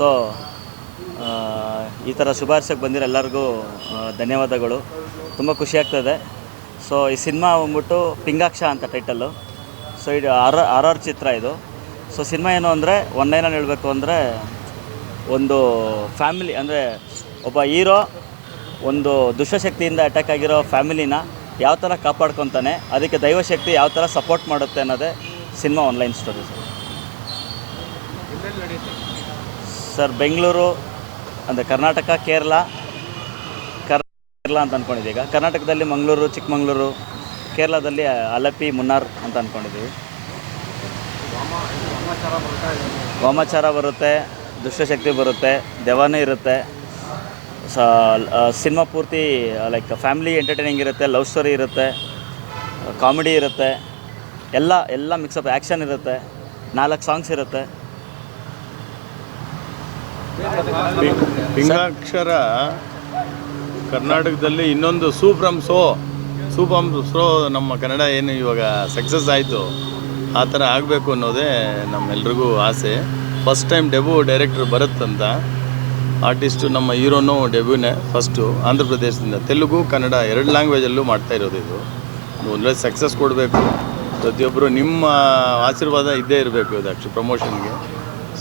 So ಈ ಥರ ಶುಭಾಶಯಕ್ಕೆ ಬಂದಿರೋ ಎಲ್ಲರಿಗೂ ಧನ್ಯವಾದಗಳು. ತುಂಬ ಖುಷಿಯಾಗ್ತದೆ. ಸೊ ಈ ಸಿನಿಮಾ ಬಂದ್ಬಿಟ್ಟು ಪಿಂಗಾಕ್ಷ ಅಂತ ಟೈಟಲ್ಲು. ಸೊ ಇದು ಆರ್ ಚಿತ್ರ ಇದು. ಸೊ ಸಿನಿಮಾ ಏನು ಅಂದರೆ ಒಂದೇನು ಹೇಳಬೇಕು ಅಂದರೆ, ಒಂದು ಫ್ಯಾಮಿಲಿ ಅಂದರೆ ಒಬ್ಬ ಹೀರೋ ಒಂದು ದುಷ್ಟಶಕ್ತಿಯಿಂದ ಅಟ್ಯಾಕ್ ಆಗಿರೋ ಫ್ಯಾಮಿಲಿನ ಯಾವ ಥರ ಕಾಪಾಡ್ಕೊತಾನೆ, ಅದಕ್ಕೆ ದೈವಶಕ್ತಿ ಯಾವ ಥರ ಸಪೋರ್ಟ್ ಮಾಡುತ್ತೆ ಅನ್ನೋದೇ cinema online story sir. Bengaluru ಅಂದರೆ ಕರ್ನಾಟಕ, ಕೇರಳ ಅಂತ ಅಂದ್ಕೊಂಡಿದ್ದೀವಿ. ಈಗ ಕರ್ನಾಟಕದಲ್ಲಿ ಮಂಗಳೂರು, ಚಿಕ್ಕಮಗಳೂರು, ಕೇರಳದಲ್ಲಿ ಅಲಪಿ, ಮುನ್ನಾರ್ ಅಂತ ಅಂದ್ಕೊಂಡಿದ್ದೀವಿ. ವಾಮಾಚಾರ ಬರುತ್ತೆ, ದುಷ್ಟಶಕ್ತಿ ಬರುತ್ತೆ, ದೆವ್ವನೂ ಇರುತ್ತೆ. ಸಿನಿಮಾ ಪೂರ್ತಿ ಲೈಕ್ ಫ್ಯಾಮಿಲಿ ಎಂಟರ್ಟೈನಿಂಗ್ ಇರುತ್ತೆ, ಲವ್ ಸ್ಟೋರಿ ಇರುತ್ತೆ, ಕಾಮಿಡಿ ಇರುತ್ತೆ, ಎಲ್ಲ ಮಿಕ್ಸಪ್, ಆ್ಯಕ್ಷನ್ ಇರುತ್ತೆ, 4 ಸಾಂಗ್ಸ್ ಇರುತ್ತೆ. ಪಿಂಗಾಕ್ಷರ ಕರ್ನಾಟಕದಲ್ಲಿ ಇನ್ನೊಂದು ಸೂಪ್ರಮ್ ಸೋ ನಮ್ಮ ಕನ್ನಡ ಏನು ಇವಾಗ ಸಕ್ಸಸ್ ಆಯಿತು, ಆ ಥರ ಆಗಬೇಕು ಅನ್ನೋದೇ ನಮ್ಮೆಲ್ರಿಗೂ ಆಸೆ. First time debut director Bharat ಅಂತ ಆರ್ಟಿಸ್ಟು, ನಮ್ಮ ಹೀರೋನು ಡೆಬ್ಯೂನೇ ಫಸ್ಟು. ಆಂಧ್ರ ಪ್ರದೇಶದಿಂದ ತೆಲುಗು, ಕನ್ನಡ 2 ಲ್ಯಾಂಗ್ವೇಜಲ್ಲೂ ಮಾಡ್ತಾ ಇರೋದು. ಇದು ಒಳ್ಳೆ ಸಕ್ಸಸ್ ಕೊಡಬೇಕು. ಪ್ರತಿಯೊಬ್ಬರು ನಿಮ್ಮ ಆಶೀರ್ವಾದ ಇದ್ದೇ ಇರಬೇಕು ಇದು ಆ್ಯಕ್ಚುಲಿ ಪ್ರಮೋಷನ್ಗೆ.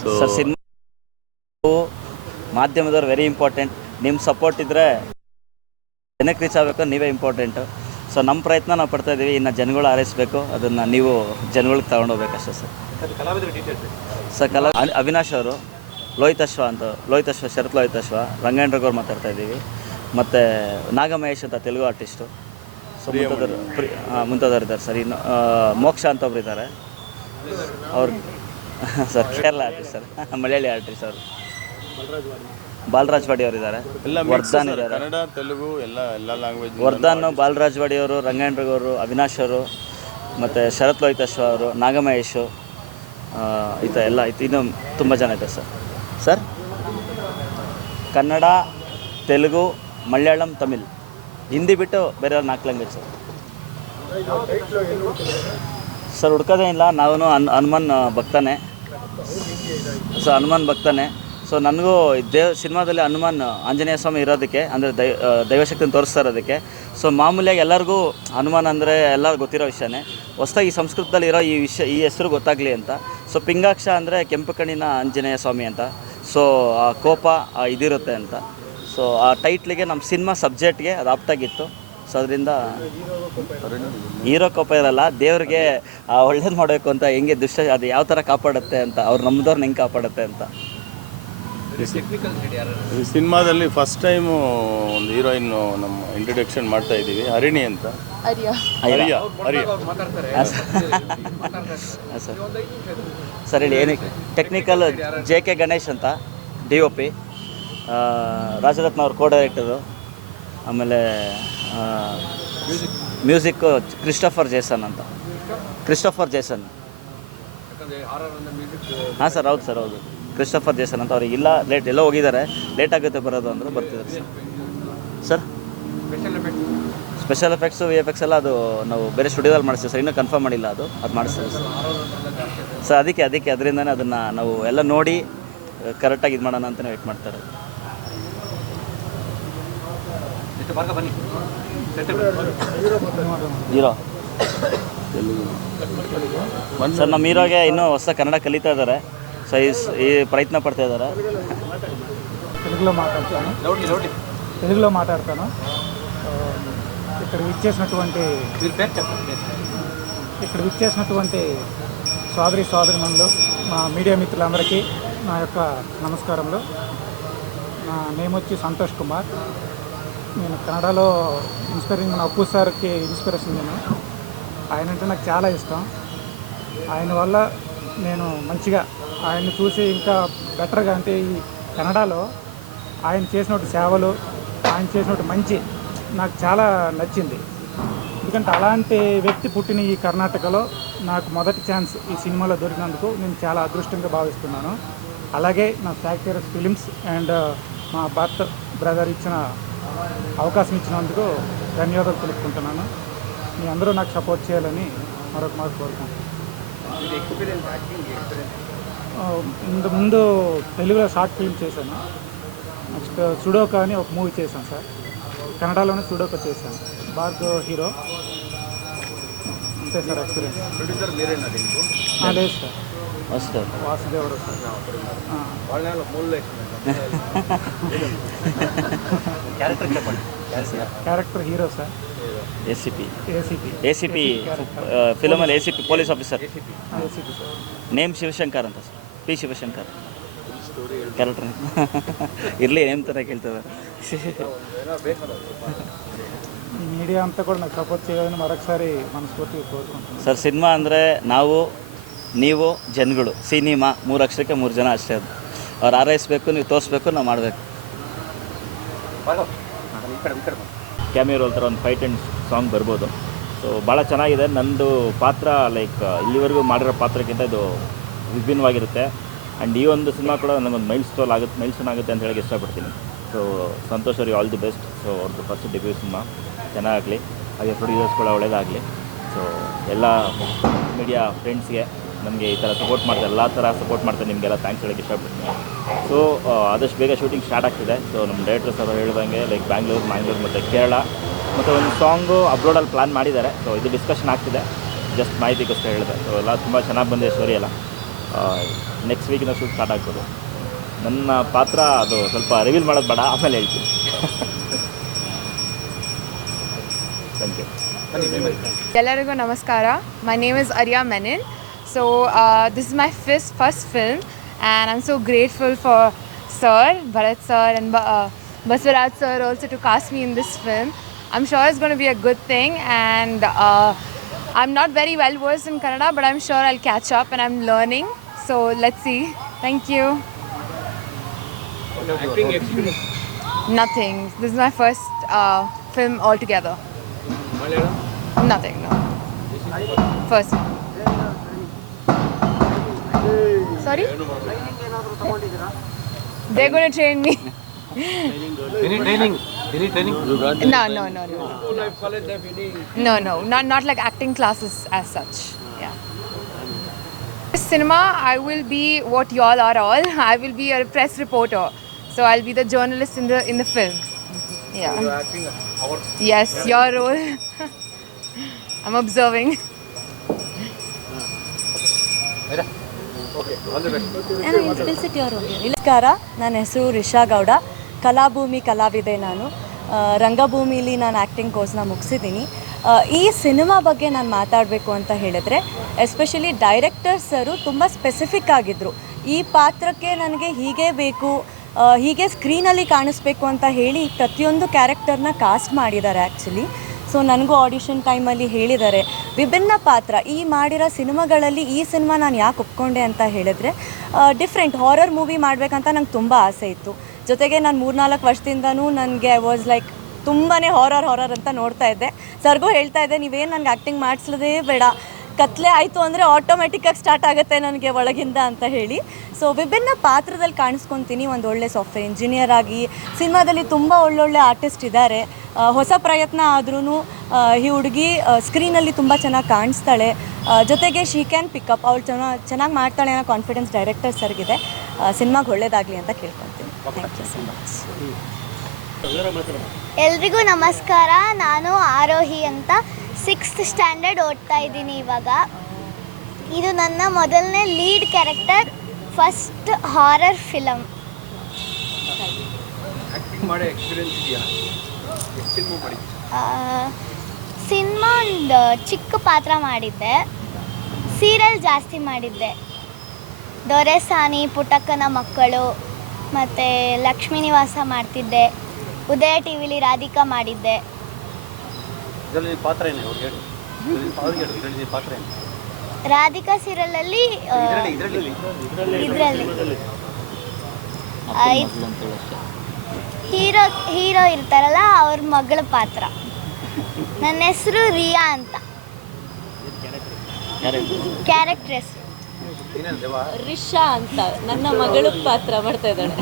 ಸೊ ಸಿನಿಮಾ ಮಾಧ್ಯಮದವ್ರು ವೆರಿ ಇಂಪಾರ್ಟೆಂಟ್. ನಿಮ್ಮ ಸಪೋರ್ಟ್ ಇದ್ದರೆ ಜನಕ್ಕೆ ರೀಚ್ ಆಗಬೇಕು, ನೀವೇ ಇಂಪಾರ್ಟೆಂಟು. ಸೊ ನಮ್ಮ ಪ್ರಯತ್ನ ನಾವು ಪಡ್ತಾಯಿದ್ದೀವಿ. ಇನ್ನು ಜನಗಳು ಆರೈಸಬೇಕು, ಅದನ್ನು ನೀವು ಜನಗಳಿಗೆ ತಗೊಂಡೋಗ್ಬೇಕಷ್ಟೇ ಸರ್. ಅವಿನಾಶ್ ಅವರು, ಲೋಹಿತ್ ಅಶ್ವ, ಶರತ್ ಲೋಹಿತ್ ಅಶ್ವ, ರಂಗೇಂದ್ರಗೌರು ಮಾತಾಡ್ತಾಯಿದ್ದೀವಿ. ಮತ್ತು ನಾಗಮಹೇಶ್ ಅಂತ ತೆಲುಗು ಆರ್ಟಿಸ್ಟು. ಸೊ ಮುಂತಾದವ್ರು ಇದ್ದಾರೆ ಸರ್. ಇನ್ನು ಮೋಕ್ಷ ಅಂತ ಒಬ್ರು ಇದ್ದಾರೆ ಅವ್ರು sir. Kerala artist sir, Malayali artist ಅವರು ಬಾಲರಾಜ್ ವಾಡಿ ಅವರು ಇದ್ದಾರೆ. ವರ್ಧನ್ ಇದ್ದಾರೆ, ಕನ್ನಡ, ತೆಲುಗು ಎಲ್ಲ ಲ್ಯಾಂಗ್ವೇಜ್. ವರ್ಧನ್, ಬಾಲರಾಜ್ ವಾಡಿ ಅವರು, ರಂಗೇಂದ್ರಗೌರು, ಅವಿನಾಶ್ ಅವರು, ಮತ್ತು ಶರತ್ ಲೋಹಿತ್ ಅಶ್ವ ಅವರು, ನಾಗಮಹೇಶು, ಈ ಥರ ಎಲ್ಲ ಇತ್ತು. ಇನ್ನೂ ತುಂಬ ಜನ ಇದೆ ಸರ್. ಕನ್ನಡ, ತೆಲುಗು, ಮಲಯಾಳಂ, ತಮಿಳ್, ಹಿಂದಿ ಬಿಟ್ಟು ಬೇರೆ 4 ಲ್ಯಾಂಗ್ವೇಜ್ ಸರ್. ಹುಡ್ಕೋದೇ ಇಲ್ಲ, ನಾವು ಹನುಮಾನ್ ಭಕ್ತನೇ. ಸೊ ಹನುಮಾನ್ ಭಕ್ತನೇ. ಸೊ ನನಗೂ ಸಿನಿಮಾದಲ್ಲಿ ಹನುಮಾನ್ ಆಂಜನೇಯ ಸ್ವಾಮಿ ಇರೋದಕ್ಕೆ, ಅಂದರೆ ದೈವಶಕ್ತಿನ ತೋರಿಸ್ತಾ ಇರೋದಕ್ಕೆ. ಸೊ ಮಾಮೂಲಿಯಾಗಿ ಎಲ್ಲರಿಗೂ ಹನುಮಾನ್ ಅಂದರೆ ಎಲ್ಲರಿಗೂ ಗೊತ್ತಿರೋ ವಿಷಯನೇ. ಹೊಸ್ದಾಗಿ ಸಂಸ್ಕೃತದಲ್ಲಿ ಇರೋ ಈ ಹೆಸರು ಗೊತ್ತಾಗಲಿ ಅಂತ. ಸೊ ಪಿಂಗಾಕ್ಷ ಅಂದರೆ ಕೆಂಪು ಕಣ್ಣಿನ ಆಂಜನೇಯ ಸ್ವಾಮಿ ಅಂತ. ಸೊ ಆ ಕೋಪ ಇದಿರುತ್ತೆ ಅಂತ. ಸೊ ಆ ಟೈಟ್ಲಿಗೆ ನಮ್ಮ ಸಿನಿಮಾ ಸಬ್ಜೆಕ್ಟ್ಗೆ ಅದು ಆಪ್ಟಾಗಿತ್ತು. ಸೊ ಅದರಿಂದ ಹೀರೋ ಕೋಪ ಇರಲ್ಲ, ದೇವ್ರಿಗೆ ಒಳ್ಳೇದು ಮಾಡಬೇಕು ಅಂತ, ಹೆಂಗೆ ಅದು ಯಾವ ಥರ ಕಾಪಾಡುತ್ತೆ ಅಂತ, ಅವ್ರು ನಮ್ಮದವ್ರನ್ನ ಹೆಂಗೆ ಕಾಪಾಡುತ್ತೆ ಅಂತ. ಈ ಸಿನಿಮಾದಲ್ಲಿ ಫಸ್ಟ್ ಟೈಮು ಒಂದು ಹೀರೋಯಿನ್ನು ನಮ್ಮ ಇಂಟ್ರೊಡಕ್ಷನ್ ಮಾಡ್ತಾ ಇದ್ದೀವಿ, ಹರಿಣಿ ಅಂತ. ಸರ್ ಹೇಳಿ ಏನಕ್ಕೆ. ಟೆಕ್ನಿಕಲ್ JK ಗಣೇಶ್ ಅಂತ DOP, ರಾಜರತ್ನ ಅವ್ರ ಕೋ-ಡೈರೆಕ್ಟರು. ಆಮೇಲೆ ಮ್ಯೂಸಿಕ್ಕು ಕ್ರಿಸ್ಟೋಫರ್ ಜೇಸನ್ ಅಂತ. ಹಾಂ ಸರ್, ಹೌದು ಸರ್, ಹೌದು. ಕ್ರಿಸ್ಟೋಫರ್ ಜೇಸನ್ ಅಂತ. ಅವ್ರಿಗೆ ಎಲ್ಲೋ ಹೋಗಿದ್ದಾರೆ, ಲೇಟ್ ಆಗುತ್ತೆ ಬರೋದು ಅಂದ್ರೆ ಬರ್ತಿದ್ದಾರೆ ಸರ್. ಸ್ಪೆಷಲ್ ಎಫೆಕ್ಟ್ಸು, VFX ಎಲ್ಲ ಅದು ನಾವು ಬೇರೆ ಸ್ಟುಡಿಯೋದಲ್ಲಿ ಮಾಡಿಸ್ತೀವಿ ಸರ್. ಇನ್ನೂ ಕನ್ಫರ್ಮ್ ಮಾಡಿಲ್ಲ, ಅದು ಮಾಡಿಸ್ತೀವಿ ಸರ್. ಅದಕ್ಕೆ ಅದರಿಂದನೇ ಅದನ್ನು ನಾವು ಎಲ್ಲ ನೋಡಿ ಕರೆಕ್ಟಾಗಿ ಇದು ಮಾಡೋಣ ಅಂತಲೇ ವೆಯ್ಟ್ ಮಾಡ್ತಾರೆ. ಹೀರೋ ಸರ್, ನಮ್ಮ ಹೀರೋಗೆ ಇನ್ನೂ ಹೊಸ కన్నడ ಕಲಿತಾ ఇದ್ದಾರೆ. సో ఈ ప్రయత్న పడుతూ ఇದ್ದಾರೆ. తెలుగులో మాట్లాడతాను. ఇక్కడ విచ్చేసినటువంటి సోదరిమణులు, మా మీడియా మిత్రులందరికీ నా యొక్క నమస్కారములు. నా నేమ్ వచ్చి సంతోష్ కుమార్. నేను కన్నడలో మన అప్పు సార్కి ఇన్స్పిరేషన్. ఆయన అంటే నాకు చాలా ఇష్టం. ఆయన వల్ల నేను మంచిగా ఆయన్ని చూసి ఇంకా బెటర్గా, అంటే ఈ కన్నడలో ఆయన చేసినట్టు సేవలు, ఆయన చేసినట్టు మంచి నాకు చాలా నచ్చింది. ఎందుకంటే అలాంటి వ్యక్తి పుట్టిన ఈ కర్ణాటకలో నాకు మొదటి ఛాన్స్ ఈ సినిమాలో దొరికినందుకు నేను చాలా అదృష్టంగా భావిస్తున్నాను. అలాగే నా ఫ్యాక్టరీస్ ఫిలిమ్స్ అండ్ మా భర్త బ్రదర్ ఇచ్చిన అవకాశం ఇచ్చినందుకు ధన్యవాదాలు తెలుపుకుంటున్నాను. మీ అందరూ నాకు సపోర్ట్ చేయాలని మరొక మాట కోరుకుంటున్నాను. ముందు తెలుగులో షార్ట్ ఫిల్మ్ చేశాను. నెక్స్ట్ సుడోకా అని ఒక మూవీ చేశాను సార్. కన్నడలోనే సుడోకా చేశాను. భార్గవ్ హీరో. అంతే సార్ ఎక్స్పీరియన్స్. ప్రొడ్యూసర్ మీరేనా దీనికి? లేదు సార్, ಮಸ್ತ್ వాసుదేవరు సార్. వాళ్ళ మూలలో character hero sir. ACP ACP ಫಿಲಮಲ್ಲಿ ACP police officer. ACP sir. Name Shivashankar ಅಂತ ಸರ್. P ಶಿವಶಂಕರ್ ಕ್ಯಾರೆಕ್ಟರ್ ಇರಲಿ ನೇಮ್ ಥರ ಕೇಳ್ತದೆ. ఈ మీడియా అంతా కూడా నాకు సపోర్ట్ చేయాలని మరొకసారి మనస్ఫూర్తిగా కోరుకుంటున్నాను. ಸರ್ ಸಿನಿಮಾ ಅಂದರೆ ನಾವು ನೀವು ಜನಗಳು ಸಿನಿಮಾ 3 ಅಕ್ಷರಕ್ಕೆ 3 ಜನ ಅಷ್ಟೇ. ಅದು ಅವ್ರು ಆರೈಸಬೇಕು, ನೀವು ತೋರಿಸ್ಬೇಕು, ನಾವು ಮಾಡಬೇಕು. ಕ್ಯಾಮಿಯೋ ರೋಲ್ ಥರ ಒಂದು ಫೈಟ್ ಆ್ಯಂಡ್ ಸಾಂಗ್ ಬರ್ಬೋದು. ಸೊ ಭಾಳ ಚೆನ್ನಾಗಿದೆ. ನಂದು ಪಾತ್ರ ಲೈಕ್ ಇಲ್ಲಿವರೆಗೂ ಮಾಡಿರೋ ಪಾತ್ರಕ್ಕಿಂತ ಇದು ವಿಭಿನ್ನವಾಗಿರುತ್ತೆ. ಆ್ಯಂಡ್ ಈ ಒಂದು ಸಿನಿಮಾ ಕೂಡ ನನಗೊಂದು ಮೈಲ್ಸ್ಟೋನ್ ಆಗುತ್ತೆ ಅಂತ ಹೇಳಕ್ಕೆ ಇಷ್ಟಪಡ್ತೀನಿ. ಸೊ ಸಂತೋಷ್ ಅವ್ರಿಗೆ ಆಲ್ ದಿ ಬೆಸ್ಟ್. ಸೊ ಅವ್ರದ್ದು ಫಸ್ಟ್ ಡೆಬ್ಯೂ ಸಿನಿಮಾ ಚೆನ್ನಾಗಲಿ, ಹಾಗೆ ಪ್ರೊಡ್ಯೂಸರ್ಸ್ ಕೂಡ ಒಳ್ಳೇದಾಗಲಿ. ಸೊ ಎಲ್ಲ ಮೀಡಿಯಾ ಫ್ರೆಂಡ್ಸ್ಗೆ ನಮಗೆ ಈ ಥರ ಸಪೋರ್ಟ್ ಮಾಡ್ತಾರೆ, ಎಲ್ಲ ಥರ ಸಪೋರ್ಟ್ ಮಾಡ್ತಾರೆ, ನಿಮಗೆಲ್ಲ ಥ್ಯಾಂಕ್ಸ್ ಹೇಳೋಕ್ಕೆ ಇಷ್ಟಪಡ್ತೀನಿ. ಸೊ ಆದಷ್ಟು ಬೇಗ ಶೂಟಿಂಗ್ ಸ್ಟಾರ್ಟ್ ಆಗ್ತಿದೆ. ಸೊ ನಮ್ಮ ಡೈರೆಕ್ಟರ್ಸ್ ಅವರು ಹೇಳಿದಂಗೆ ಲೈಕ್ ಬ್ಯಾಂಗ್ಳೂರು ಮತ್ತು ಕೇರಳ ಮತ್ತು ಒಂದು ಸಾಂಗು ಅಬ್ರೋಡಲ್ಲಿ ಪ್ಲ್ಯಾನ್ ಮಾಡಿದ್ದಾರೆ. ಸೊ ಇದು ಡಿಸ್ಕಷನ್ ಆಗ್ತಿದೆ, ಜಸ್ಟ್ ಮಾಹಿತಿಗೋಸ್ಕರ ಹೇಳಿದೆ. ಸೊ ಎಲ್ಲ ತುಂಬ ಚೆನ್ನಾಗಿ ಬಂದಿದೆ ಸ್ಟೋರಿ ಎಲ್ಲ. ನೆಕ್ಸ್ಟ್ ವೀಕಿಂದ ಶೂಟ್ ಸ್ಟಾರ್ಟ್ ಆಗ್ಬೋದು. ನನ್ನ ಪಾತ್ರ ಅದು ಸ್ವಲ್ಪ ರಿವೀಲ್ ಮಾಡೋದು ಬೇಡ, ಆಮೇಲೆ ಹೇಳ್ತೀನಿ. Thank you. ಎಲ್ಲರಿಗೂ ನಮಸ್ಕಾರ. My name is Arya Menon. So this is my first film, and I'm so grateful for Sir Bharat Sir and Baswaraj Sir also to cast me in this film. I'm sure it's going to be a good thing, and I'm not very well versed in Kannada, but I'm sure I'll catch up, and I'm learning. So let's see. Thank you. acting experience? Nothing. This is my first film altogether. Malayalam? Nothing, no. First. Sorry? They're going to train me. Any training? No. No. Not like acting classes as such. Yeah. This cinema, I will be what y'all are all. I will be a press reporter. So I'll be the journalist in the film. Yeah. You are acting our Yes, your role. I'm observing. okay. All the best. ನಮಸ್ಕಾರ, ನನ್ನ ಹೆಸರು ರಿಷಾ ಗೌಡ. ಕಲಾಭೂಮಿ ಕಲಾವಿದೆ ನಾನು. ರಂಗಭೂಮಿಲಿ ನಾನು acting ಕೋರ್ಸ್ನ ಮುಗಿಸಿದ್ದೀನಿ. ಈ cinema ಬಗ್ಗೆ ನಾನು ಮಾತಾಡಬೇಕು ಅಂತ ಹೇಳಿದ್ರೆ ಎಸ್ಪೆಷಲಿ ಡೈರೆಕ್ಟರ್ ಸರು ತುಂಬ ಸ್ಪೆಸಿಫಿಕ್ ಆಗಿದ್ದರು. ಈ ಪಾತ್ರಕ್ಕೆ ನನಗೆ ಹೀಗೆ ಬೇಕು, ಹೀಗೆ ಸ್ಕ್ರೀನಲ್ಲಿ ಕಾಣಿಸ್ಬೇಕು ಅಂತ ಹೇಳಿ ಪ್ರತಿಯೊಂದು ಕ್ಯಾರೆಕ್ಟರ್ನ ಕಾಸ್ಟ್ ಮಾಡಿದ್ದಾರೆ ಆ್ಯಕ್ಚುಲಿ. ಸೊ ನನಗೂ ಆಡಿಷನ್ ಟೈಮಲ್ಲಿ ಹೇಳಿದ್ದಾರೆ ವಿಭಿನ್ನ ಪಾತ್ರ. ಈ ಮಾಡಿರೋ ಸಿನಿಮಾಗಳಲ್ಲಿ ಈ ಸಿನಿಮಾ ನಾನು ಯಾಕೆ ಒಪ್ಕೊಂಡೆ ಅಂತ ಹೇಳಿದ್ರೆ ಡಿಫ್ರೆಂಟ್ ಹಾರರ್ ಮೂವಿ ಮಾಡಬೇಕಂತ ನಂಗೆ ತುಂಬ ಆಸೆ ಇತ್ತು. ಜೊತೆಗೆ ನಾನು 3-4 ವರ್ಷದಿಂದನೂ ನನಗೆ ಐ ವಾಸ್ ಲೈಕ್ ತುಂಬಾ ಹಾರರ್ ಅಂತ ನೋಡ್ತಾ ಇದ್ದೆ. ಸರ್ಗೂ ಹೇಳ್ತಾ ಇದ್ದೆ, ನೀವೇನು ನನಗೆ ಆ್ಯಕ್ಟಿಂಗ್ ಮಾಡಿಸ್ಲದೇ ಬೇಡ, ಕತ್ಲೆ ಆಯಿತು ಅಂದರೆ ಆಟೋಮೆಟಿಕ್ಕಾಗಿ ಸ್ಟಾರ್ಟ್ ಆಗುತ್ತೆ ನನಗೆ ಒಳಗಿಂದ ಅಂತ ಹೇಳಿ. ಸೊ ವಿಭಿನ್ನ ಪಾತ್ರದಲ್ಲಿ ಕಾಣಿಸ್ಕೊತೀನಿ. ಒಂದು ಒಳ್ಳೆ ಸಾಫ್ಟ್ವೇರ್ ಇಂಜಿನಿಯರ್ ಆಗಿ ಸಿನಿಮಾದಲ್ಲಿ ತುಂಬ ಒಳ್ಳೊಳ್ಳೆ ಆರ್ಟಿಸ್ಟ್ ಇದ್ದಾರೆ. ಹೊಸ ಪ್ರಯತ್ನ ಆದ್ರೂ ಈ ಹುಡುಗಿ ಸ್ಕ್ರೀನಲ್ಲಿ ತುಂಬ ಚೆನ್ನಾಗಿ ಕಾಣಿಸ್ತಾಳೆ. ಜೊತೆಗೆ ಶಿ ಕ್ಯಾನ್ ಪಿಕಪ್, ಅವಳು ಚೆನ್ನಾಗಿ ಮಾಡ್ತಾಳೆ ಅನ್ನೋ ಕಾನ್ಫಿಡೆನ್ಸ್ ಡೈರೆಕ್ಟರ್ ಸರ್ಗಿದೆ. ಸಿನಿಮಾಗೆ ಒಳ್ಳೇದಾಗಲಿ ಅಂತ ಕೇಳ್ಕೊತೀನಿ. Thank you so much. ಎಲ್ರಿಗೂ ನಮಸ್ಕಾರ. ನಾನು ಆರೋಹಿ ಅಂತ 6th ಸ್ಟ್ಯಾಂಡರ್ಡ್ ಓದ್ತಾ ಇದ್ದೀನಿ ಇವಾಗ. ಇದು ನನ್ನ ಮೊದಲನೇ lead character, first horror film. Acting ಮಾಡೋ ಎಕ್ಸ್ಪೀರಿಯನ್ಸ್ ಇದೆಯಾ? ಎಷ್ಟು ಸಿನಿಮಾ ಮಾಡಿ? ಸಿನಿಮಾ ಒಂದು ಚಿಕ್ಕ ಪಾತ್ರ ಮಾಡಿದ್ದೆ, ಸೀರಿಯಲ್ ಜಾಸ್ತಿ ಮಾಡಿದ್ದೆ. ದೊರೆಸಾನಿ, ಪುಟ್ಟಕ್ಕನ ಮಕ್ಕಳು ಮತ್ತು ಲಕ್ಷ್ಮೀ ನಿವಾಸ ಮಾಡ್ತಿದ್ದೆ. ಉದಯ ಟಿವಿಲಿ ರಾಧಿಕಾ ಮಾಡಿದ್ದೆ. ಇದರಲ್ಲಿ ಪಾತ್ರ ಏನು? ಅವ್ರಿಗೆ ಹೇಳಿ ಪಾತ್ರ ಏನು? ರಾಧಿಕಾ ಸೀರಿಯಲಲ್ಲಿ ಇದರಲ್ಲಿ ಹೀರೋ ಇರ್ತಾರಲ್ಲ ಅವ್ರ ಮಗಳ ಪಾತ್ರ. ನನ್ನ ಹೆಸರು ರಿಯಾ ಅಂತ. ಕ್ಯಾರೆಕ್ಟರ್ ಹೆಸರು ರಿಷಾ ಅಂತ, ನನ್ನ ಮಗಳು ಪಾತ್ರ ಮಾಡ್ತಾ ಇದ್ದಾಳೆ.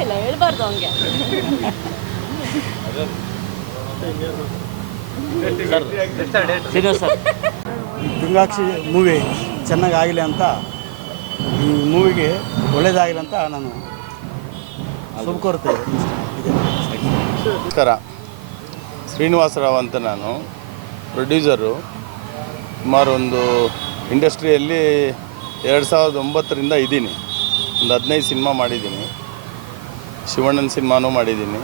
ಇಲ್ಲ ಹೇಳ್ಬಾರ್ದು ಹಂಗೆ. Sir Srinivas sir. Pingakshi movie ಚೆನ್ನಾಗಿ ಆಗಲಿ ಅಂತ, ಈ ಮೂವಿಗೆ ಒಳ್ಳೆಯದಾಗಲಿ ಅಂತ ನಾನು ಶುಭ ಕೋರ್ತೇವೆ. ನಮಸ್ಕಾರ. ಶ್ರೀನಿವಾಸರಾವ್ ಅಂತ ನಾನು ಪ್ರೊಡ್ಯೂಸರು. ಸುಮಾರು ಒಂದು ಇಂಡಸ್ಟ್ರಿಯಲ್ಲಿ 2009ರಿಂದ ಇದ್ದೀನಿ. ಒಂದು 15 ಸಿನಿಮಾ ಮಾಡಿದ್ದೀನಿ. ಶಿವಣ್ಣನ ಸಿನಿಮಾನೂ ಮಾಡಿದ್ದೀನಿ.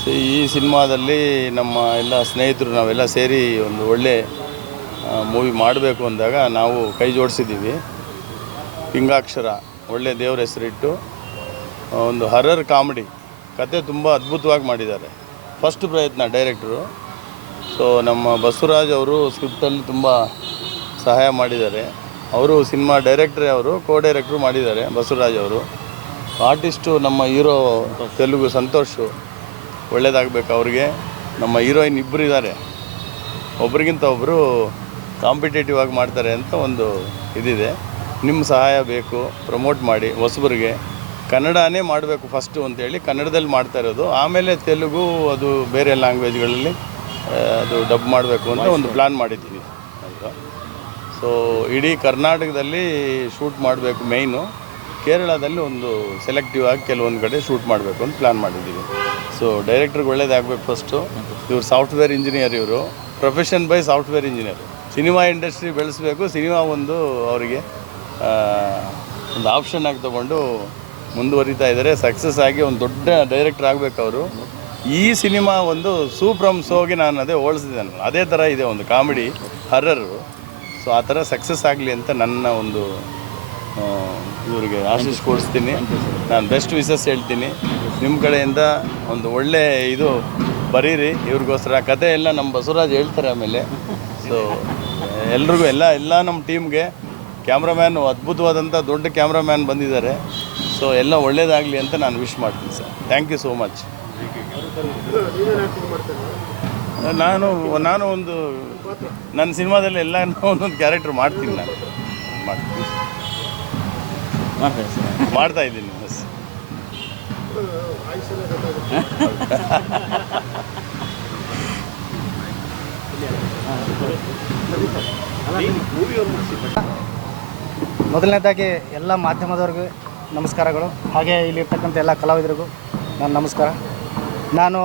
ಸೊ ಈ ಸಿನಿಮಾದಲ್ಲಿ ನಮ್ಮ ಎಲ್ಲ ಸ್ನೇಹಿತರು ನಾವೆಲ್ಲ ಸೇರಿ ಒಂದು ಒಳ್ಳೆ ಮೂವಿ ಮಾಡಬೇಕು ಅಂದಾಗ ನಾವು ಕೈ ಜೋಡಿಸಿದ್ದೀವಿ. ಪಿಂಗಾಕ್ಷರ ಒಳ್ಳೆ ದೇವ್ರ ಹೆಸರಿಟ್ಟು ಒಂದು ಹರರ್ ಕಾಮಿಡಿ ಕತೆ ತುಂಬ ಅದ್ಭುತವಾಗಿ ಮಾಡಿದ್ದಾರೆ. ಫಸ್ಟ್ ಪ್ರಯತ್ನ ಡೈರೆಕ್ಟ್ರು. ಸೊ ನಮ್ಮ ಬಸವರಾಜ್ ಅವರು ಸ್ಕ್ರಿಪ್ಟಲ್ಲಿ ತುಂಬ ಸಹಾಯ ಮಾಡಿದ್ದಾರೆ. ಅವರು ಸಿನಿಮಾ ಡೈರೆಕ್ಟ್ರೇ, ಅವರು ಕೋ ಡೈರೆಕ್ಟ್ರು ಮಾಡಿದ್ದಾರೆ ಬಸವರಾಜ್ ಅವರು. ಆರ್ಟಿಸ್ಟು ನಮ್ಮ ಹೀರೋ ತೆಲುಗು ಸಂತೋಷು, ಒಳ್ಳೆಯದಾಗಬೇಕು ಅವ್ರಿಗೆ. ನಮ್ಮ ಹೀರೋಯಿನ್ ಇಬ್ಬರು ಇದ್ದಾರೆ, ಒಬ್ರಿಗಿಂತ ಒಬ್ಬರು ಕಾಂಪಿಟೇಟಿವ್ ಆಗಿ ಮಾಡ್ತಾರೆ ಅಂತ ಒಂದು ಇದಿದೆ. ನಿಮ್ಮ ಸಹಾಯ ಬೇಕು, ಪ್ರಮೋಟ್ ಮಾಡಿ. ಹೊಸಬರಿಗೆ ಕನ್ನಡನೇ ಮಾಡಬೇಕು ಫಸ್ಟು ಅಂತೇಳಿ ಕನ್ನಡದಲ್ಲಿ ಮಾಡ್ತಾ ಇರೋದು. ಆಮೇಲೆ ತೆಲುಗು ಅದು ಬೇರೆ ಲ್ಯಾಂಗ್ವೇಜ್ಗಳಲ್ಲಿ ಅದು ಡಬ್ ಮಾಡಬೇಕು ಅಂತ ಒಂದು ಪ್ಲ್ಯಾನ್ ಮಾಡಿದ್ದೀವಿ ಅಂತ. ಸೊ ಇಡೀ ಕರ್ನಾಟಕದಲ್ಲಿ ಶೂಟ್ ಮಾಡಬೇಕು ಮೇಯ್ನು. ಕೇರಳದಲ್ಲಿ ಒಂದು ಸೆಲೆಕ್ಟಿವ್ ಆಗಿ ಕೆಲವೊಂದು ಕಡೆ ಶೂಟ್ ಮಾಡಬೇಕು ಅಂತ ಪ್ಲ್ಯಾನ್ ಮಾಡಿದ್ದೀವಿ. ಸೊ ಡೈರೆಕ್ಟ್ರಿಗೆ ಒಳ್ಳೇದಾಗಬೇಕು ಫಸ್ಟು. ಇವರು ಸಾಫ್ಟ್ವೇರ್ ಇಂಜಿನಿಯರ್, ಇವರು profession by software engineer. Cinema industry ಬೆಳೆಸಬೇಕು, ಸಿನಿಮಾ ಒಂದು ಅವರಿಗೆ ಒಂದು ಆಪ್ಷನ್ ಆಗಿ ತೊಗೊಂಡು ಮುಂದುವರಿತಾ ಇದ್ದಾರೆ. ಸಕ್ಸಸ್ ಆಗಿ ಒಂದು ದೊಡ್ಡ ಡೈರೆಕ್ಟರ್ ಆಗಬೇಕು ಅವರು. ಈ ಸಿನಿಮಾ ಒಂದು ಸೂಪ್ರಮ್ ಶೋಗೆ ನಾನು ಅದೇ ಹೋಲಿಸಿದ್ದೇನೆ. ಅದೇ ಥರ ಇದೆ, ಒಂದು ಕಾಮಿಡಿ ಹರ್ರರು. ಸೊ ಆ ಥರ ಸಕ್ಸಸ್ ಆಗಲಿ ಅಂತ ನನ್ನ ಒಂದು ಇವರಿಗೆ ಆಶೀಸ್ ಕೊಡಿಸ್ತೀನಿ. ನಾನು ಬೆಸ್ಟ್ ವಿಶಸ್ ಹೇಳ್ತೀನಿ. ನಿಮ್ಮ ಕಡೆಯಿಂದ ಒಂದು ಒಳ್ಳೆ ಇದು ಬರೀರಿ ಇವ್ರಿಗೋಸ್ಕರ. ಕತೆ ಎಲ್ಲ ನಮ್ಮ ಬಸವರಾಜ್ ಹೇಳ್ತಾರೆ ಆಮೇಲೆ. ಸೊ ಎಲ್ರಿಗೂ ಎಲ್ಲ ನಮ್ಮ ಟೀಮ್ಗೆ ಕ್ಯಾಮ್ರಾಮ್ಯಾನು ಅದ್ಭುತವಾದಂಥ ದೊಡ್ಡ ಕ್ಯಾಮ್ರಾಮ್ಯಾನ್ ಬಂದಿದ್ದಾರೆ. ಸೊ ಎಲ್ಲ ಒಳ್ಳೇದಾಗಲಿ ಅಂತ ನಾನು ವಿಶ್ ಮಾಡ್ತೀನಿ sir. Thank you so much. ನಾನು ಒಂದು ನನ್ನ ಸಿನಿಮಾದಲ್ಲಿ ಎಲ್ಲ ಒಂದೊಂದು ಕ್ಯಾರೆಕ್ಟರ್ ಮಾಡ್ತೀನಿ. ನಾನು ಮಾಡ್ತಾ ಇದ್ದೀನಿ ಬಸ್. ಮೊದಲನೇದಾಗಿ ಎಲ್ಲ ಮಾಧ್ಯಮದವ್ರಿಗೂ ನಮಸ್ಕಾರಗಳು. ಹಾಗೆ ಇಲ್ಲಿರ್ತಕ್ಕಂಥ ಎಲ್ಲ ಕಲಾವಿದರಿಗೂ ನಾನು ನಮಸ್ಕಾರ. ನಾನು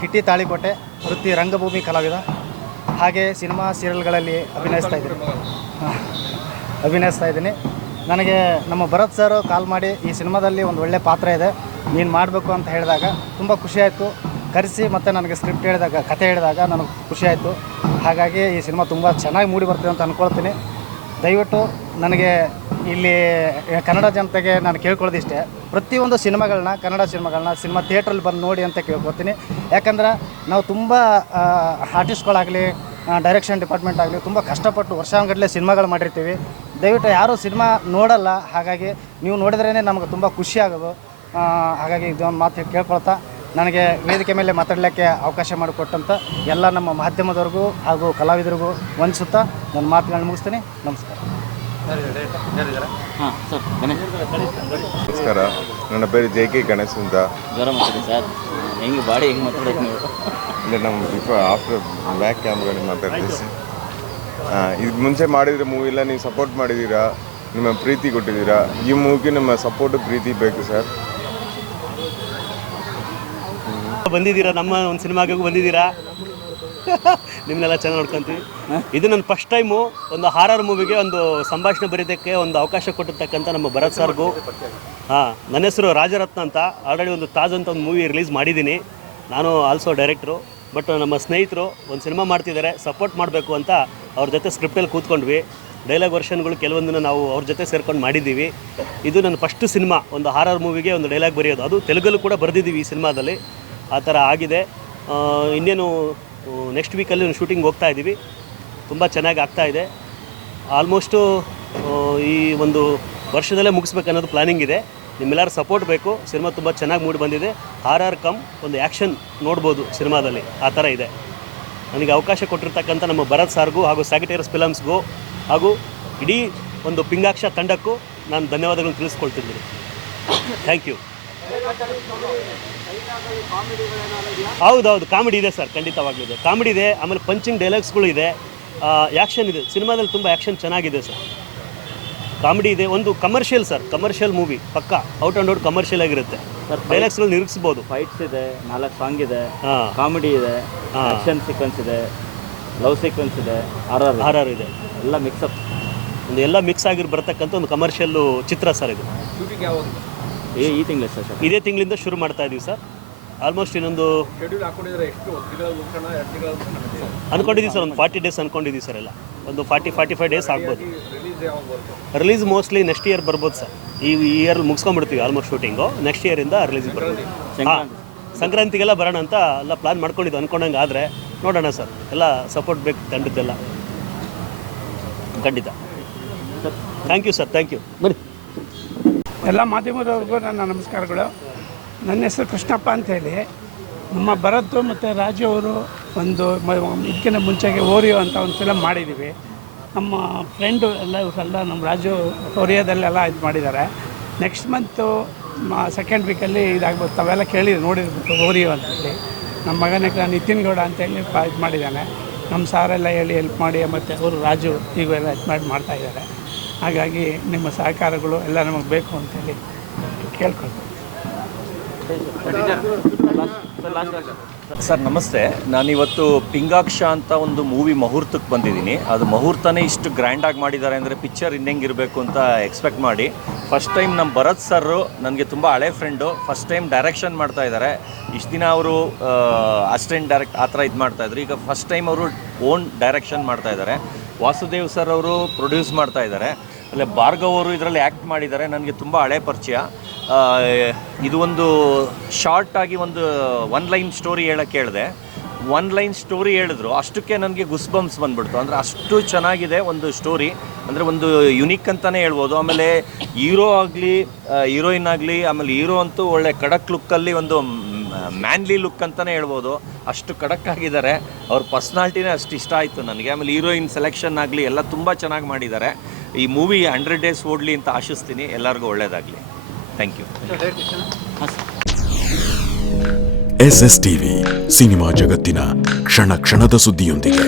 ಕಿಟ್ಟಿ ತಾಳಿಕೋಟೆ, ವೃತ್ತಿ ರಂಗಭೂಮಿ ಕಲಾವಿದ. ಹಾಗೆ ಸಿನಿಮಾ ಸೀರಿಯಲ್ಗಳಲ್ಲಿ ಅಭಿನಯಿಸ್ತಾ ಇದ್ದೀನಿ. ನನಗೆ ನಮ್ಮ ಭರತ್ ಸರ್ ಕಾಲ್ ಮಾಡಿ ಈ ಸಿನಿಮಾದಲ್ಲಿ ಒಂದು ಒಳ್ಳೆಯ ಪಾತ್ರ ಇದೆ, ನೀನು ಮಾಡಬೇಕು ಅಂತ ಹೇಳಿದಾಗ ತುಂಬ ಖುಷಿಯಾಯಿತು. ಕರೆಸಿ ಮತ್ತು ನನಗೆ ಸ್ಕ್ರಿಪ್ಟ್ ಹೇಳಿದಾಗ, ಕತೆ ಹೇಳಿದಾಗ ನನಗೆ ಖುಷಿಯಾಯಿತು. ಹಾಗಾಗಿ ಈ ಸಿನಿಮಾ ತುಂಬ ಚೆನ್ನಾಗಿ ಮೂಡಿ ಬರ್ತೀವಿ ಅಂತ ಅಂದ್ಕೊಳ್ತೀನಿ. ದಯವಿಟ್ಟು ನನಗೆ ಇಲ್ಲಿ ಕನ್ನಡ ಜನತೆಗೆ ನಾನು ಕೇಳ್ಕೊಳ್ಳೋದಿಷ್ಟೇ, ಪ್ರತಿಯೊಂದು ಸಿನಿಮಾಗಳನ್ನ, ಕನ್ನಡ ಸಿನಿಮಾ ಥಿಯೇಟ್ರಲ್ಲಿ ಬಂದು ನೋಡಿ ಅಂತ ಕೇಳ್ಕೊತೀನಿ. ಯಾಕಂದ್ರೆ ನಾವು ತುಂಬ ಆರ್ಟಿಸ್ಟ್ಗಳಾಗಲಿ, ಡೈರೆಕ್ಷನ್ ಡಿಪಾರ್ಟ್ಮೆಂಟ್ ಆಗಲಿ ತುಂಬ ಕಷ್ಟಪಟ್ಟು ವರ್ಷಾನುಗಟ್ಟಲೆ ಸಿನಿಮಾಗಳು ಮಾಡಿರ್ತೀವಿ. ದಯವಿಟ್ಟು ಯಾರೂ ಸಿನಿಮಾ ನೋಡಲ್ಲ. ಹಾಗಾಗಿ ನೀವು ನೋಡಿದ್ರೇ ನಮಗೆ ತುಂಬ ಖುಷಿ ಆಗೋದು. ಹಾಗಾಗಿ ಇದೊಂದು ಮಾತು ಕೇಳ್ಕೊಳ್ತಾ ನನಗೆ ವೇದಿಕೆ ಮೇಲೆ ಮಾತಾಡಲಿಕ್ಕೆ ಅವಕಾಶ ಮಾಡಿಕೊಟ್ಟಂಥ ಎಲ್ಲ ನಮ್ಮ ಮಾಧ್ಯಮದವ್ರಿಗೂ ಹಾಗೂ ಕಲಾವಿದರಿಗೂ ವಂದಿಸುತ್ತಾ ನನ್ನ ಮಾತುಗಳನ್ನ ಮುಗಿಸ್ತೀನಿ. ನಮಸ್ಕಾರ. ಹಾಂ ಸರ್, ಗಣೇಶ್ ನಮಸ್ಕಾರ. ನನ್ನ ಪೇರು JK ಗಣೇಶ್ ಅಂತ. ಜ್ವರ ಮಾತಾಡಿ ಸರ್. ಹೆಂಗೆ ಬಾಡಿ ಹೆಂಗೆ ಮಾತಾಡೋದು ನೀವು? ಇಲ್ಲ, ನಮ್ಮ ಆಫ್ಟರ್ ಬ್ಯಾಕ್ ಕ್ಯಾಮ್ರಾದಲ್ಲಿ ಮಾತಾಡ್ತೀವಿ ಸರ್. ಇದಕ್ಕೆ ಮುಂಚೆ ಮಾಡಿದರೆ ಮೂವಿಲ್ಲ ನೀವು ಸಪೋರ್ಟ್ ಮಾಡಿದ್ದೀರಾ, ನಿಮ್ಮ ಪ್ರೀತಿ ಕೊಟ್ಟಿದ್ದೀರಾ. ಈ ಮೂವಿಗೆ ನಮ್ಮ ಸಪೋರ್ಟು ಪ್ರೀತಿ ಬೇಕು ಸರ್. ಬಂದಿದ್ದೀರಾ, ನಮ್ಮ ಒಂದು ಸಿನಿಮಾಗೂ ಬಂದಿದ್ದೀರಾ. ನಿಮ್ಮನ್ನೆಲ್ಲ ಚೆನ್ನಾಗಿ ನೋಡ್ಕೊತೀವಿ. ಇದು ನನ್ನ ಫಸ್ಟ್ ಟೈಮು ಒಂದು ಹಾರರ್ ಮೂವಿಗೆ ಒಂದು ಸಂಭಾಷಣೆ ಬರೀದಕ್ಕೆ ಒಂದು ಅವಕಾಶ ಕೊಟ್ಟಿರ್ತಕ್ಕಂಥ ನಮ್ಮ ಭರತ್ ಸರ್ಗೂ. ನನ್ನ ಹೆಸರು ರಾಜರತ್ನ ಅಂತ. ಆಲ್ರೆಡಿ ಒಂದು ತಾಜ್ ಅಂತ ಒಂದು ಮೂವಿ ರಿಲೀಸ್ ಮಾಡಿದ್ದೀನಿ. ನಾನು ಆಲ್ಸೋ ಡೈರೆಕ್ಟ್ರು. ಬಟ್ ನಮ್ಮ ಸ್ನೇಹಿತರು ಒಂದು ಸಿನಿಮಾ ಮಾಡ್ತಿದ್ದಾರೆ, ಸಪೋರ್ಟ್ ಮಾಡಬೇಕು ಅಂತ ಅವ್ರ ಜೊತೆ ಸ್ಕ್ರಿಪ್ಟಲ್ಲಿ ಕೂತ್ಕೊಂಡ್ವಿ. ಡೈಲಾಗ್ ವರ್ಷನ್ಗಳು ಕೆಲವೊಂದನ್ನು ನಾವು ಅವ್ರ ಜೊತೆ ಸೇರ್ಕೊಂಡು ಮಾಡಿದ್ದೀವಿ. ಇದು ನನ್ನ ಫಸ್ಟ್ ಸಿನಿಮಾ, ಒಂದು ಹಾರರ್ ಮೂವಿಗೆ ಒಂದು ಡೈಲಾಗ್ ಬರೆಯೋದು. ಅದು ತೆಲುಗಲ್ಲೂ ಕೂಡ ಬರೆದಿದ್ದೀವಿ ಈ ಸಿನಿಮಾದಲ್ಲಿ. ಆ ಥರ ಆಗಿದೆ. ಇನ್ನೇನು ನೆಕ್ಸ್ಟ್ ವೀಕಲ್ಲಿ ಶೂಟಿಂಗ್ ಹೋಗ್ತಾ ಇದ್ದೀವಿ. ತುಂಬ ಚೆನ್ನಾಗಿ ಆಗ್ತಾಯಿದೆ. ಆಲ್ಮೋಸ್ಟು ಈ ಒಂದು ವರ್ಷದಲ್ಲೇ ಮುಗಿಸ್ಬೇಕು ಅನ್ನೋದು ಪ್ಲ್ಯಾನಿಂಗ್ ಇದೆ. ನಿಮ್ಮೆಲ್ಲರ ಸಪೋರ್ಟ್ ಬೇಕು. ಸಿನಿಮಾ ತುಂಬ ಚೆನ್ನಾಗಿ ಮೂಡಿ ಬಂದಿದೆ. ಹಾರರ್ ಕಮ್ ಒಂದು ಆ್ಯಕ್ಷನ್ ನೋಡ್ಬೋದು ಸಿನಿಮಾದಲ್ಲಿ, ಆ ಥರ ಇದೆ. ನನಗೆ ಅವಕಾಶ ಕೊಟ್ಟಿರ್ತಕ್ಕಂಥ ನಮ್ಮ ಭರತ್ ಸಾರ್ಗೂ ಹಾಗೂ ಸ್ಯಾಗಿಟೇರಿಯಸ್ ಫಿಲಮ್ಸ್ಗೂ ಹಾಗೂ ಇಡೀ ಒಂದು ಪಿಂಗಾಕ್ಷ ತಂಡಕ್ಕೂ ನಾನು ಧನ್ಯವಾದಗಳನ್ನು ತಿಳಿಸ್ಕೊಳ್ತಿದ್ದೀನಿ. Thank you. ಹೌದೌದು, ಕಾಮಿಡಿ ಇದೆ ಸರ್, ಖಂಡಿತವಾಗ್ಲೂ ಇದೆ. ಕಾಮಿಡಿ ಇದೆ, ಆಮೇಲೆ ಪಂಚಿಂಗ್ ಡೈಲಾಗ್ಸ್ಗಳು ಇದೆ, ಆ್ಯಕ್ಷನ್ ಇದೆ. ಸಿನಿಮಾದಲ್ಲಿ ತುಂಬ ಆ್ಯಕ್ಷನ್ ಚೆನ್ನಾಗಿದೆ ಸರ್. ಕಾಮಿಡಿ ಇದೆ, ಒಂದು ಕಮರ್ಷಿಯಲ್ ಸರ್, ಕಮರ್ಷಿಯಲ್ ಮೂವಿ ಪಕ್ಕ ಔಟ್ ಆ್ಯಂಡ್ ಔಟ್ ಕಮರ್ಷಿಯಲ್ ಆಗಿರುತ್ತೆ. ಡೈಲಾಗ್ಸ್ಗಳು ನಿರೀಕ್ಷಿಸ್ಬೋದು. ಫೈಟ್ಸ್ ಇದೆ, 4 ಸಾಂಗ್ ಇದೆ, ಹಾಂ, ಕಾಮಿಡಿ ಇದೆ, ಆಕ್ಷನ್ ಸೀಕ್ವೆನ್ಸ್ ಇದೆ, ಲವ್ ಸೀಕ್ವೆನ್ಸ್ ಇದೆ, ಆರ್ ಇದೆ, ಎಲ್ಲ ಮಿಕ್ಸಪ್, ಒಂದು ಎಲ್ಲ ಮಿಕ್ಸ್ ಆಗಿ ಬರ್ತಕ್ಕಂಥ ಒಂದು ಕಮರ್ಷಿಯಲ್ಲು ಚಿತ್ರ ಸರ್ ಇದು. ಈ ತಿಂಗಳ ಸರ್, ಇದೇ ತಿಂಗಳಿಂದ ಶುರು ಮಾಡ್ತಾ ಇದ್ದೀವಿ ಸರ್. ಆಲ್ಮೋಸ್ಟ್ ಇನ್ನೊಂದು ಅಂದ್ಕೊಂಡಿದ್ದೀವಿ ಸರ್, ಒಂದು 40 ಡೇಸ್ ಅಂದ್ಕೊಂಡಿದ್ದೀವಿ ಸರ್. ಎಲ್ಲ ಒಂದು 45 ಡೇಸ್ ಆಗ್ಬೋದು. ರಿಲೀಸ್ ಮೋಸ್ಟ್ಲಿ ನೆಕ್ಸ್ಟ್ ಇಯರ್ ಬರ್ಬೋದು ಸರ್. ಈ ಇಯರ್ ಮುಗಿಸ್ಕೊಂಡ್ಬಿಡ್ತೀವಿ ಆಲ್ಮೋಸ್ಟ್ ಶೂಟಿಂಗು. ನೆಕ್ಸ್ಟ್ ಇಯರಿಂದ ರಿಲೀಸ್ ಬರ್ಬೋದು. ಹಾಂ, ಸಂಕ್ರಾಂತಿಗೆಲ್ಲ ಬರೋಣ ಅಂತ ಎಲ್ಲ ಪ್ಲಾನ್ ಮಾಡ್ಕೊಂಡಿದ್ದು. ಅಂದ್ಕೊಂಡಂಗೆ ಆದರೆ ನೋಡೋಣ ಸರ್, ಎಲ್ಲ ಸಪೋರ್ಟ್ ಬೇಕು ತಂಡದ್ದೆಲ್ಲ, ಖಂಡಿತ. Thank you sir, thank you. ಬನ್ನಿ. ಎಲ್ಲ ಮಾಧ್ಯಮದವ್ರಿಗೂ ನನ್ನ ನಮಸ್ಕಾರಗಳು. ನನ್ನ ಹೆಸರು ಕೃಷ್ಣಪ್ಪ ಅಂತೇಳಿ. ನಮ್ಮ ಭರತ್ ಮತ್ತು ರಾಜು ಅವರು ಒಂದು ಇದಕ್ಕಿಂತ ಮುಂಚೆಗೆ ಓರಿಯೋ ಅಂತ ಒಂದು ಫಿಲಮ್ ಮಾಡಿದ್ದೀವಿ. ನಮ್ಮ ಫ್ರೆಂಡು ಎಲ್ಲ ಇವರೆಲ್ಲ ನಮ್ಮ ರಾಜು ಓರಿಯೋದಲ್ಲೆಲ್ಲ ಇದು ಮಾಡಿದ್ದಾರೆ. ನೆಕ್ಸ್ಟ್ ಮಂತು ಸೆಕೆಂಡ್ ವೀಕಲ್ಲಿ ಇದಾಗ್ಬೋದು. ತಾವೆಲ್ಲ ನೋಡಿರ್ಬೇಕು ಓರಿಯೋ ಅಂತೇಳಿ. ನಮ್ಮ ಮಗನ ನಿತಿನ್ ಗೌಡ ಅಂತೇಳಿ ಇದು ಮಾಡಿದ್ದಾನೆ. ನಮ್ಮ ಸಾರೆಲ್ಲ ಹೇಳಿ ಹೆಲ್ಪ್ ಮಾಡಿ, ಮತ್ತು ಅವರು ರಾಜು ಈಗ ಎಲ್ಲ ಇದು ಮಾಡ್ತಾಯಿದ್ದಾರೆ. ಹಾಗಾಗಿ ನಿಮ್ಮ ಸಹಕಾರಗಳು ಎಲ್ಲ ನಮಗೆ ಬೇಕು ಅಂತೇಳಿ ಕೇಳ್ಕೊಳ್ತೀನಿ. ಸರ್ ನಮಸ್ತೆ. ನಾನಿವತ್ತು ಪಿಂಗಾಕ್ಷ ಅಂತ ಒಂದು ಮೂವಿ ಮುಹೂರ್ತಕ್ಕೆ ಬಂದಿದ್ದೀನಿ. ಅದು ಮುಹೂರ್ತನೇ ಇಷ್ಟು ಗ್ರ್ಯಾಂಡಾಗಿ ಮಾಡಿದ್ದಾರೆ ಅಂದರೆ ಪಿಕ್ಚರ್ ಇನ್ನೆಂಗಿರಬೇಕು ಅಂತ ಎಕ್ಸ್ಪೆಕ್ಟ್ ಮಾಡಿ. ಫಸ್ಟ್ ಟೈಮ್ ನಮ್ಮ ಭರತ್ ಸರ್ರು ನನಗೆ ತುಂಬ ಹಳೆ ಫ್ರೆಂಡು, ಫಸ್ಟ್ ಟೈಮ್ ಡೈರೆಕ್ಷನ್ ಮಾಡ್ತಾ ಇದ್ದಾರೆ. ಇಷ್ಟು ದಿನ ಅವರು ಅಸಿಸ್ಟೆಂಟ್ ಡೈರೆಕ್ಟ್ ಆ ಥರ ಇದು ಮಾಡ್ತಾಯಿದ್ರು. ಈಗ ಫಸ್ಟ್ ಟೈಮ್ ಅವರು ಓನ್ ಡೈರೆಕ್ಷನ್ ಮಾಡ್ತಾ ಇದ್ದಾರೆ. ವಾಸುದೇವ್ ಸರ್ ಅವರು ಪ್ರೊಡ್ಯೂಸ್ ಮಾಡ್ತಾ ಇದ್ದಾರೆ. ಅಲ್ಲೇ ಭಾರ್ಗವ್ ಅವರು ಇದರಲ್ಲಿ ಆ್ಯಕ್ಟ್ ಮಾಡಿದ್ದಾರೆ. ನನಗೆ ತುಂಬ ಹಳೆ ಪರಿಚಯ. ಇದು ಒಂದು ಶಾರ್ಟಾಗಿ ಒಂದು 1 ಲೈನ್ ಸ್ಟೋರಿ ಹೇಳೋಕ್ಕೆ ಹೇಳಿದೆ. 1 ಲೈನ್ ಸ್ಟೋರಿ ಹೇಳಿದ್ರು, ಅಷ್ಟಕ್ಕೆ ನನಗೆ ಗುಸ್ಬಂಪ್ಸ್ ಬಂದ್ಬಿಡ್ತು. ಅಂದರೆ ಅಷ್ಟು ಚೆನ್ನಾಗಿದೆ ಒಂದು ಸ್ಟೋರಿ, ಅಂದರೆ ಒಂದು ಯುನಿಕ್ ಅಂತಲೇ ಹೇಳ್ಬೋದು. ಆಮೇಲೆ ಹೀರೋ ಆಗಲಿ ಹೀರೋಯಿನ್ ಆಗಲಿ, ಆಮೇಲೆ ಹೀರೋ ಅಂತೂ ಒಳ್ಳೆ ಖಡಕ್ ಲುಕ್ಕಲ್ಲಿ ಒಂದು ಮ್ಯಾನ್ಲಿ ಲುಕ್ ಅಂತಲೇ ಹೇಳ್ಬೋದು. ಅಷ್ಟು ಖಡಕ್ ಆಗಿದ್ದಾರೆ. ಅವ್ರ ಪರ್ಸ್ನಾಲಿಟಿನೇ ಅಷ್ಟು ಇಷ್ಟ ಆಯಿತು ನನಗೆ. ಆಮೇಲೆ ಹೀರೋಯಿನ್ ಸೆಲೆಕ್ಷನ್ ಆಗಲಿ ಎಲ್ಲ ತುಂಬ ಚೆನ್ನಾಗಿ ಮಾಡಿದ್ದಾರೆ. ಈ ಮೂವಿ 100 ಡೇಸ್ ಓಡಲಿ ಅಂತ ಆಶಿಸ್ತೀನಿ. ಎಲ್ಲರಿಗೂ ಒಳ್ಳೆಯದಾಗಲಿ. Thank you. SS TV, cinema ಜಗತ್ತಿನ ಕ್ಷಣ ಕ್ಷಣದ ಸುದ್ದಿಯೊಂದಿಗೆ.